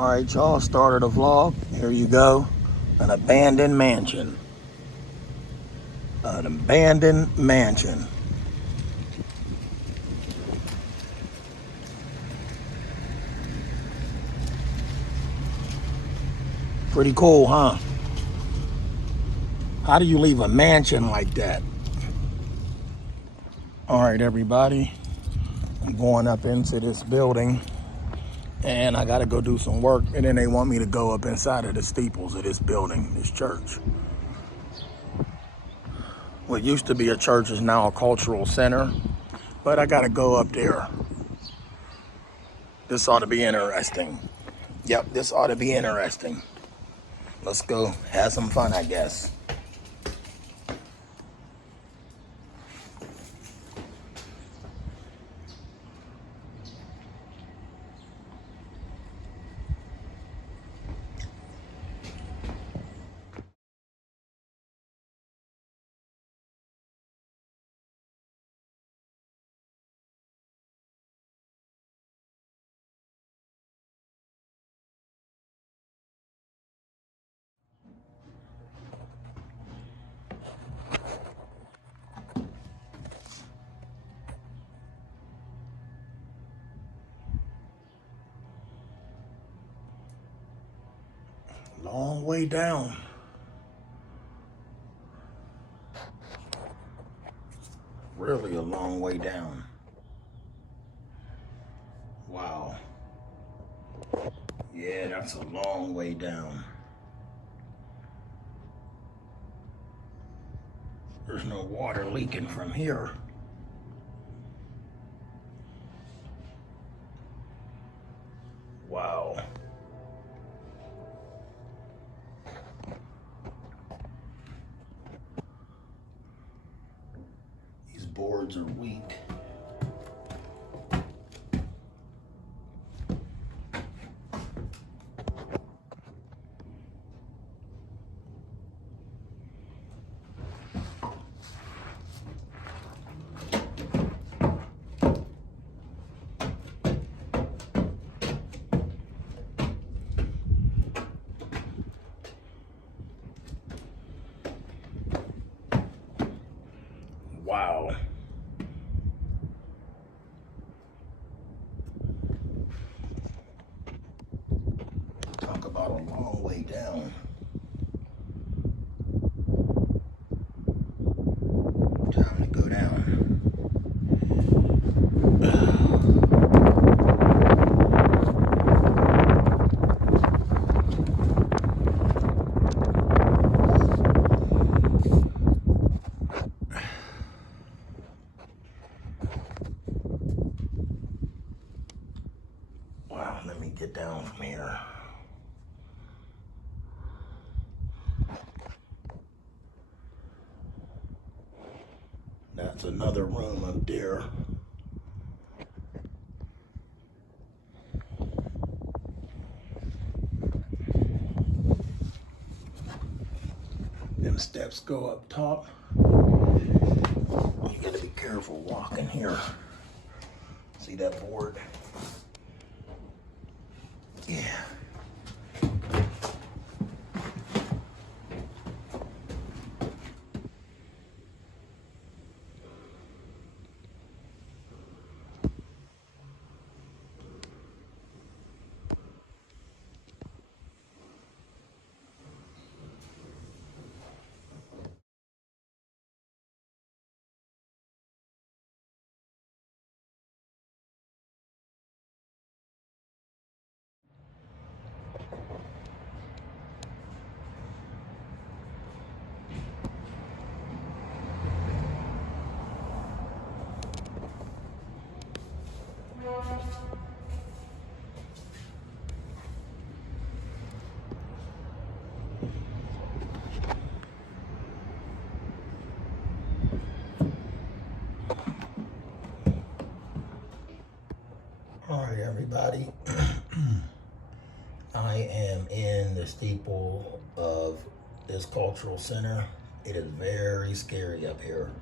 All right, y'all, started a vlog. Here you go. An abandoned mansion. An abandoned mansion. Pretty cool, huh? How do you leave a mansion like that? All right, everybody. I'm going up into this building and I gotta go do some work, and then they want me to go up inside of the steeples of this building, this church. What used to be a church is now a cultural center, but I gotta go up there. This ought to be interesting. Yep, this ought to be interesting. Let's go have some fun, I guess. Long way down. Really a long way down. Wow. Yeah, that's a long way down. There's no water leaking from here. Wow. These boards are weak. Wow. Talk about a long way down. Time to go down. Wow, let me get down from here. That's another room up there. Them steps go up top. You gotta be careful walking here. See that board? Yeah. All right, everybody. I am in the steeple of this cultural center. It is very scary up here.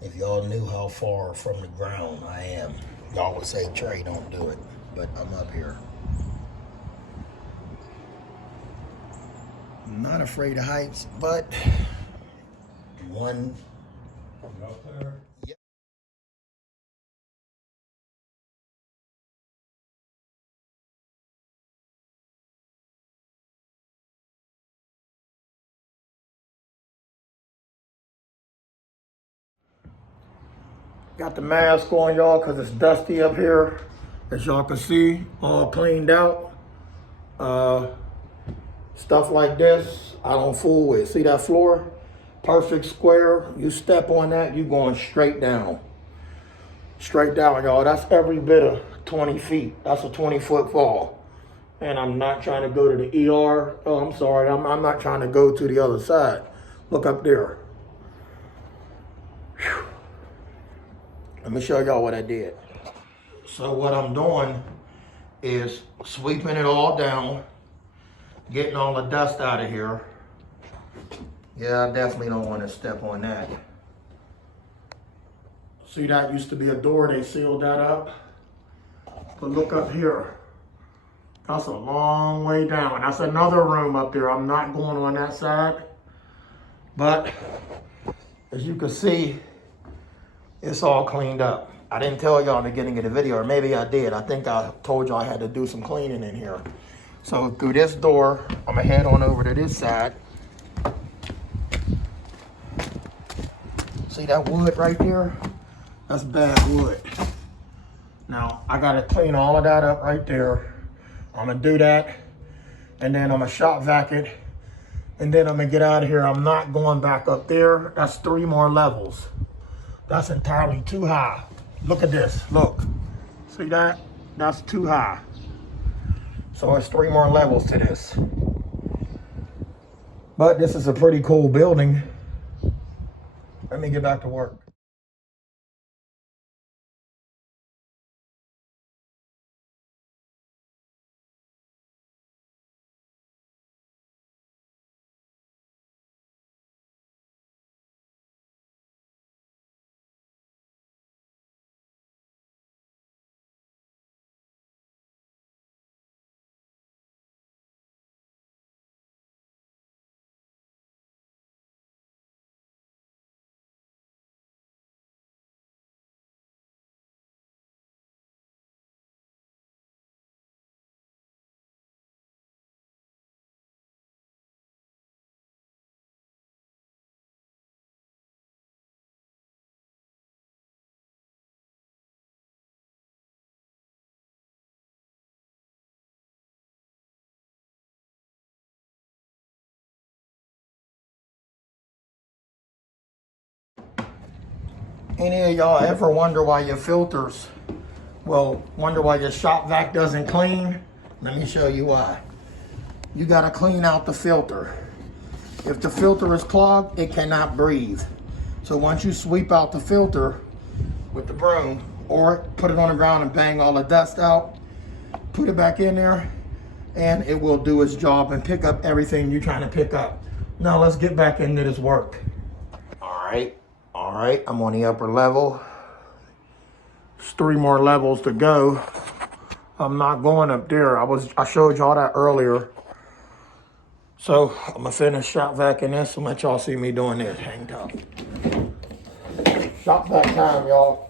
If y'all knew how far from the ground I am, y'all would say, Trey, don't do it. But I'm up here. I'm not afraid of heights, but one. Got the mask on, y'all, because it's dusty up here. As y'all can see, all cleaned out. Stuff like this, I don't fool with. See that floor? Perfect square. You step on that, you going straight down. Straight down, y'all. That's every bit of 20 feet. That's a 20-foot fall. And I'm not trying to go to the ER. Oh, I'm sorry. I'm not trying to go to the other side. Look up there. Whew. Let me show y'all what I did. So what I'm doing is sweeping it all down, getting all the dust out of here. Yeah, I definitely don't want to step on that. See, that used to be a door, they sealed that up. But look up here. That's a long way down. That's another room up there. I'm not going on that side. But as you can see, it's all cleaned up. I didn't tell y'all in the beginning of the video, or maybe I did. I think I told y'all I had to do some cleaning in here. So through this door, I'm gonna head on over to this side. See that wood right there? That's bad wood. Now, I gotta clean all of that up right there. I'm gonna do that, and then I'm gonna shop vac it, and then I'm gonna get out of here. I'm not going back up there. That's 3 more levels. That's entirely too high. Look at this, look. See that? That's too high. So it's 3 more levels to this. But this is a pretty cool building. Let me get back to work. Any of y'all ever wonder why your filters, wonder why your shop vac doesn't clean? Let me show you why. You gotta clean out the filter. If the filter is clogged, it cannot breathe. So once you sweep out the filter with the broom, or put it on the ground and bang all the dust out, put it back in there, and it will do its job and pick up everything you're trying to pick up. Now let's get back into this work. All right, I'm on the upper level. There's 3 more levels to go. I'm not going up there. I showed y'all that earlier. So I'm gonna finish shop vacuuming this and let y'all see me doing this. Hang tight. Shop vac time, y'all.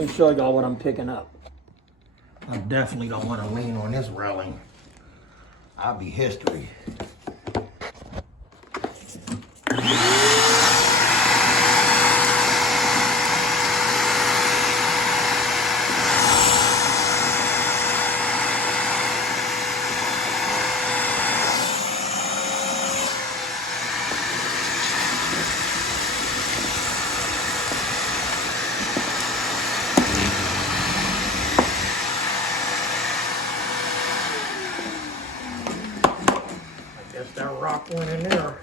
me show y'all what I'm picking up. I definitely don't want to lean on this railing. I'll be history. Guess that rock went in there.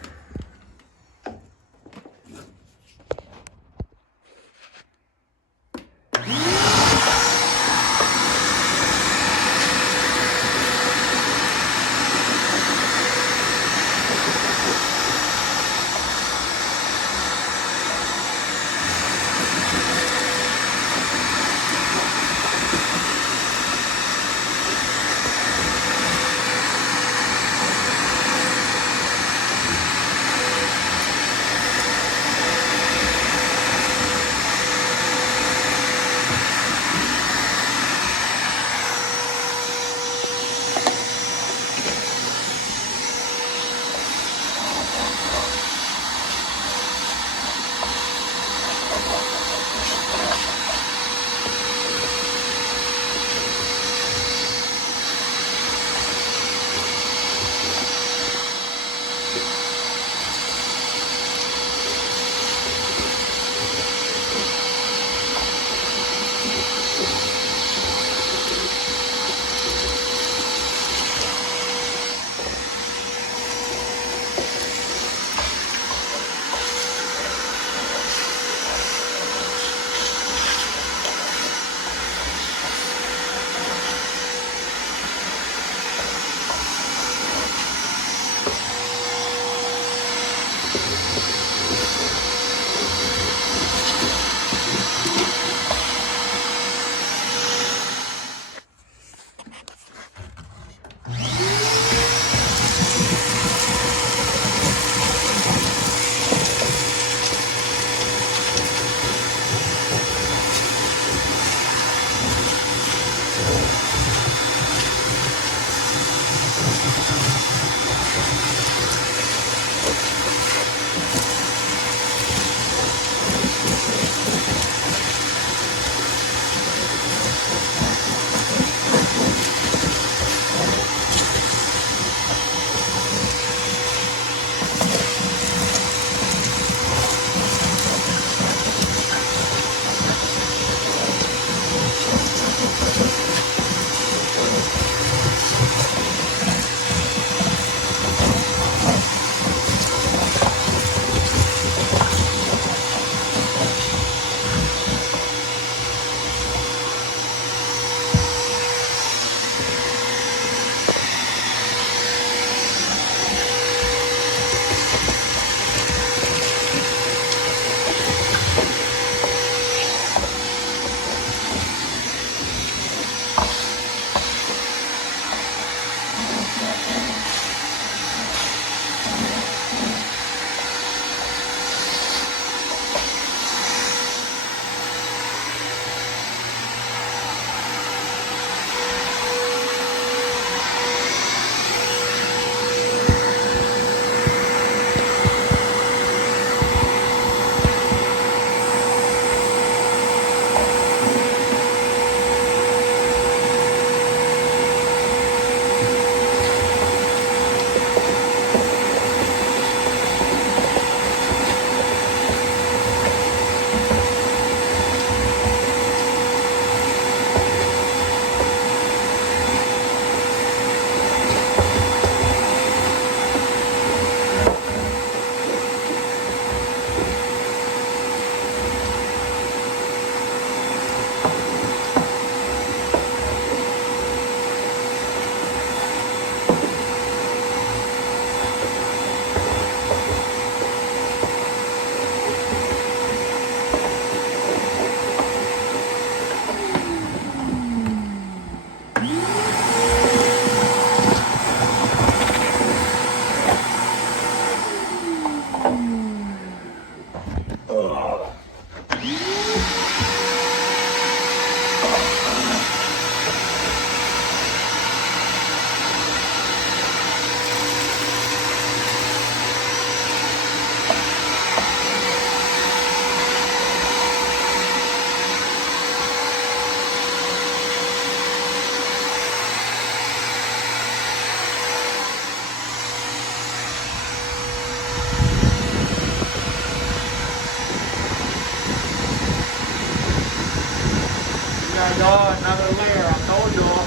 Alright, y'all, another layer. I told y'all,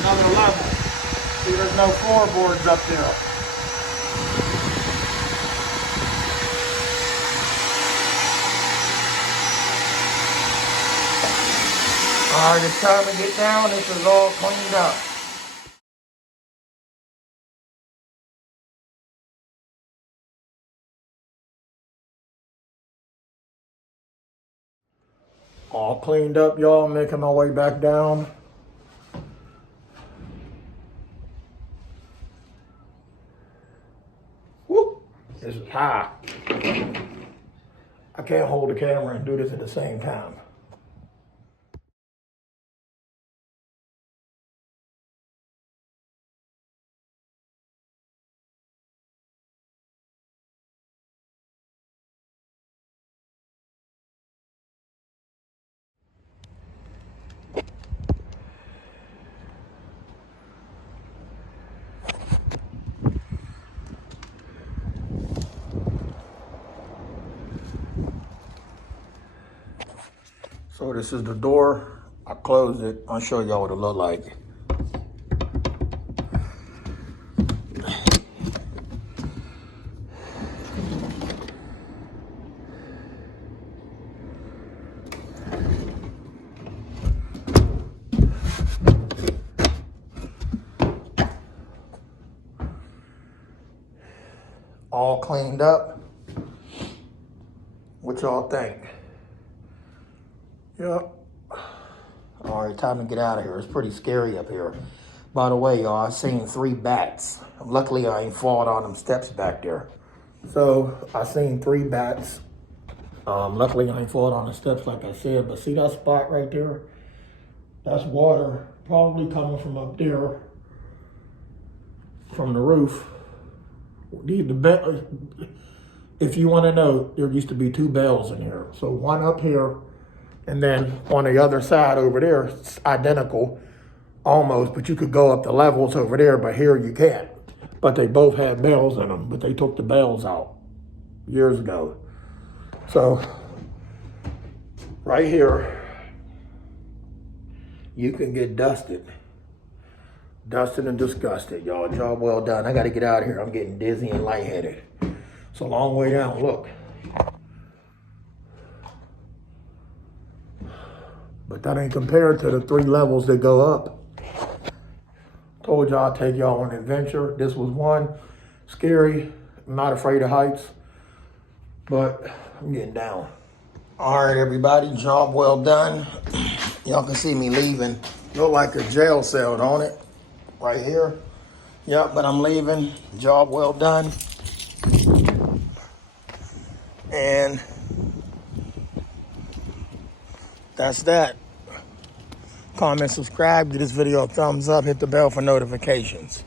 another level. See, there's no floorboards up there. Alright, it's time to get down. This is all cleaned up. All cleaned up, y'all. Making my way back down. Whoop. This is high. I can't hold the camera and do this at the same time. So this is the door. I closed it. I'll show y'all what it look like. All cleaned up. What y'all think? Yep. All right, time to get out of here. It's pretty scary up here. By the way, y'all, I seen 3 bats. Luckily, I ain't fallen on them steps back there. So I seen 3 bats. Luckily, I ain't fallen on the steps like I said. But see that spot right there? That's water probably coming from up there, from the roof. If you want to know, there used to be 2 bells in here. So one up here, and then on the other side over there, it's identical, almost, but you could go up the levels over there, but here you can't. But they both had bells in them, but they took the bells out years ago. So right here, you can get dusted. Dusted and disgusted, y'all. Job well done. I got to get out of here. I'm getting dizzy and lightheaded. It's a long way down. Look. But that ain't compared to the 3 levels that go up. Told y'all I'd take y'all on an adventure. This was one. Scary. I'm not afraid of heights. But I'm getting down. All right, everybody. Job well done. Y'all can see me leaving. Look like a jail cell, don't it? Right here. Yep, but I'm leaving. Job well done. And that's that. Comment, subscribe, give this video a thumbs up, hit the bell for notifications.